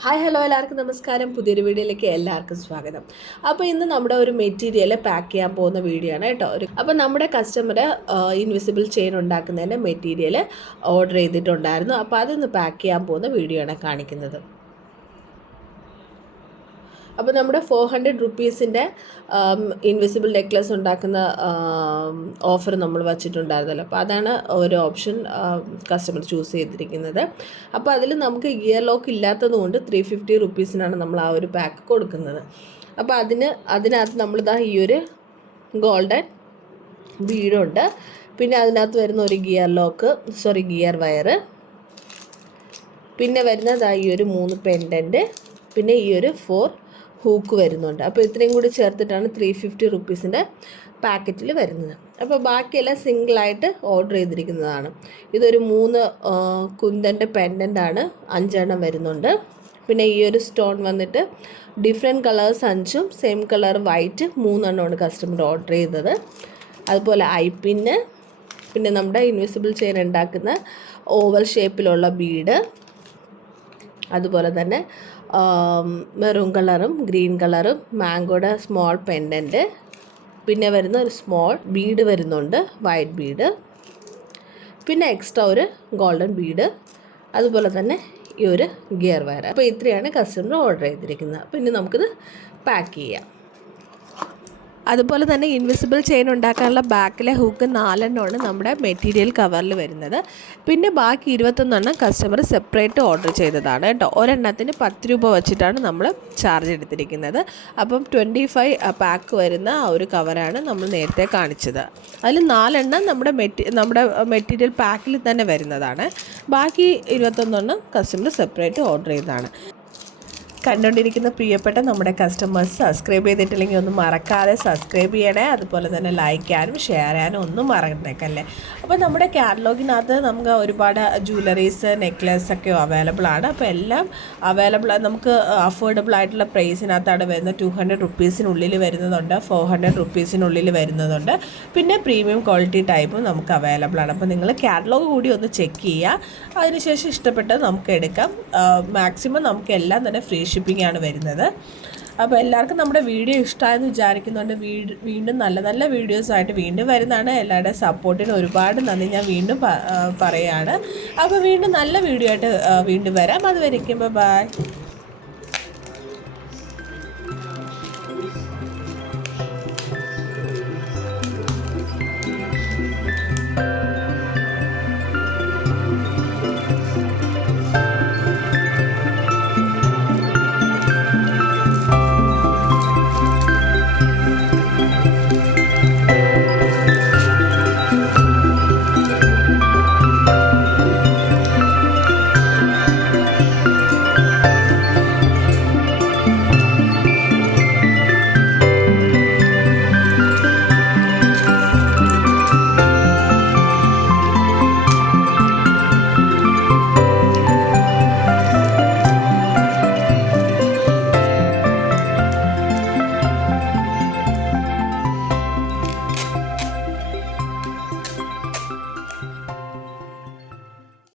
Hi hello എല്ലാവർക്കും നമസ്കാരം. പുതിയൊരു വീഡിയോയിലേക്ക് എല്ലാവർക്കും സ്വാഗതം. അപ്പോൾ ഇന്ന് നമ്മുടെ ഒരു മെറ്റീരിയൽ പാക്ക് ചെയ്യാൻ പോകുന്ന വീഡിയോ ആണ് കേട്ടോ. അപ്പോൾ നമ്മുടെ കസ്റ്റമർ ഇൻവിസിബിൾ ചെയിൻ ഉണ്ടാക്കുന്നതിൻ്റെ മെറ്റീരിയൽ ഓർഡർ ചെയ്തിട്ടുണ്ടായിരുന്നു. അപ്പോൾ അതൊന്ന് പാക്ക് ചെയ്യാൻ പോകുന്ന വീഡിയോ ആണ് കാണിക്കുന്നത്. അപ്പോൾ നമ്മുടെ 400 റുപ്പീസിൻ്റെ ഇൻവിസിബിൾ നെക്ലസ് ഉണ്ടാക്കുന്ന ഓഫർ നമ്മൾ വച്ചിട്ടുണ്ടായിരുന്നല്ലോ. അപ്പോൾ അതാണ് ഒരു ഓപ്ഷൻ കസ്റ്റമർ ചൂസ് ചെയ്തിരിക്കുന്നത്. അപ്പോൾ അതിൽ നമുക്ക് ഗിയർ ലോക്ക് ഇല്ലാത്തത് കൊണ്ട് 350 റുപ്പീസിനാണ് നമ്മൾ ആ ഒരു പാക്ക് കൊടുക്കുന്നത്. അപ്പോൾ അതിനകത്ത് നമ്മളിതാ ഈ ഒരു ഗോൾഡൻ ബീഡുണ്ട്, പിന്നെ അതിനകത്ത് വരുന്ന ഒരു ഗിയർ വയറ്, പിന്നെ വരുന്നതാ ഈ ഒരു 3 പെൻഡൻറ്റ്, പിന്നെ ഈ ഒരു 4 ഹൂക്ക് വരുന്നുണ്ട്. അപ്പോൾ ഇത്രയും കൂടി ചേർത്തിട്ടാണ് 350 റുപ്പീസിൻ്റെ പാക്കറ്റിൽ വരുന്നത്. അപ്പോൾ ബാക്കിയെല്ലാം സിംഗിളായിട്ട് ഓർഡർ ചെയ്തിരിക്കുന്നതാണ്. ഇതൊരു 3 കുന്തൻ്റെ പെൻഡൻ്റാണ്, 5 എണ്ണം വരുന്നുണ്ട്. പിന്നെ ഈ ഒരു സ്റ്റോൺ വന്നിട്ട് ഡിഫറെൻറ്റ് കളേഴ്സ് 5ഉം സെയിം കളർ വൈറ്റ് 3 എണ്ണമാണ് കസ്റ്റമർ ഓർഡർ ചെയ്തത്. അതുപോലെ ഐപ്പിന്ന്, പിന്നെ നമ്മുടെ ഇൻവിസിബിൾ ചെയിൻ ഉണ്ടാക്കുന്ന ഓവൽ ഷേപ്പിലുള്ള ബീഡ്, അതുപോലെ തന്നെ മെറൂൺ കളറും ഗ്രീൻ കളറും മാംഗോയുടെ സ്മോൾ പെൻഡൻറ്റ്, പിന്നെ വരുന്ന ഒരു സ്മോൾ ബീഡ് വരുന്നുണ്ട്, വൈറ്റ് ബീഡ്, പിന്നെ എക്സ്ട്രാ ഒരു ഗോൾഡൻ ബീഡ്, അതുപോലെ തന്നെ ഈ ഒരു ഗിയർ വയർ. അപ്പോൾ ഇത്രയാണ് കസ്റ്റമർ ഓർഡർ ചെയ്തിരിക്കുന്നത്. പിന്നെ നമുക്കിത് പാക്ക് ചെയ്യാം. അതുപോലെ തന്നെ ഇൻവിസിബിൾ ചെയിൻ ഉണ്ടാക്കാനുള്ള ബാക്കിലെ ഹൂക്ക് 4 എണ്ണമാണ് നമ്മുടെ മെറ്റീരിയൽ കവറിൽ വരുന്നത്. പിന്നെ ബാക്കി 21 എണ്ണം കസ്റ്റമർ സെപ്പറേറ്റ് ഓർഡർ ചെയ്തതാണ് കേട്ടോ. ഒരെണ്ണത്തിന് 10 രൂപ വച്ചിട്ടാണ് നമ്മൾ ചാർജ് എടുത്തിരിക്കുന്നത്. അപ്പം 25 പാക്ക് വരുന്ന ആ ഒരു കവറാണ് നമ്മൾ നേരത്തെ കാണിച്ചത്. അതിൽ 4 എണ്ണം നമ്മുടെ മെറ്റീരിയൽ പാക്കിൽ തന്നെ വരുന്നതാണ്. ബാക്കി 21 എണ്ണം കസ്റ്റമർ സെപ്പറേറ്റ് ഓർഡർ ചെയ്തതാണ്. കണ്ടുകൊണ്ടിരിക്കുന്ന പ്രിയപ്പെട്ട നമ്മുടെ കസ്റ്റമേഴ്സ് സബ്സ്ക്രൈബ് ചെയ്തിട്ടില്ലെങ്കിൽ ഒന്നും മറക്കാതെ സബ്സ്ക്രൈബ് ചെയ്യണേ. അതുപോലെ തന്നെ ലൈക്ക് ചെയ്യാനും ഷെയർ ചെയ്യാനും ഒന്നും മറന്നേക്കല്ലേ. അപ്പോൾ നമ്മുടെ കാറ്റലോഗിനകത്ത് നമുക്ക് ഒരുപാട് ജ്വല്ലറീസ് നെക്ലസ് ഒക്കെ അവൈലബിൾ ആണ്. അപ്പോൾ എല്ലാം അവൈലബിൾ, നമുക്ക് അഫോർഡബിൾ ആയിട്ടുള്ള പ്രൈസിനകത്താണ് വരുന്നത്. 200 റുപ്പീസിനുള്ളിൽ വരുന്നതുണ്ട്, 400 റുപ്പീസിനുള്ളിൽ വരുന്നതുണ്ട്, പിന്നെ പ്രീമിയം ക്വാളിറ്റി ടൈപ്പും നമുക്ക് അവൈലബിൾ ആണ്. അപ്പോൾ നിങ്ങൾ കാറ്റലോഗ് കൂടി ഒന്ന് ചെക്ക് ചെയ്യുക. അതിനുശേഷം ഇഷ്ടപ്പെട്ടത് നമുക്ക് എടുക്കാം. മാക്സിമം നമുക്ക് എല്ലാം തന്നെ ഫ്രീ ഷിപ്പിംഗ് ആണ് വരുന്നത്. അപ്പോൾ എല്ലാവർക്കും നമ്മുടെ വീഡിയോ ഇഷ്ടമായെന്ന് വിചാരിക്കുന്നുണ്ട്. വീണ്ടും നല്ല നല്ല വീഡിയോസായിട്ട് വീണ്ടും വരുന്നതാണ്. എല്ലാവരുടെയും സപ്പോർട്ടിന് ഒരുപാട് നന്ദി ഞാൻ വീണ്ടും പറയുകയാണ്. അപ്പോൾ വീണ്ടും നല്ല വീഡിയോ ആയിട്ട് വീണ്ടും വരാം. അതുവരെയ്ക്കും ബൈ.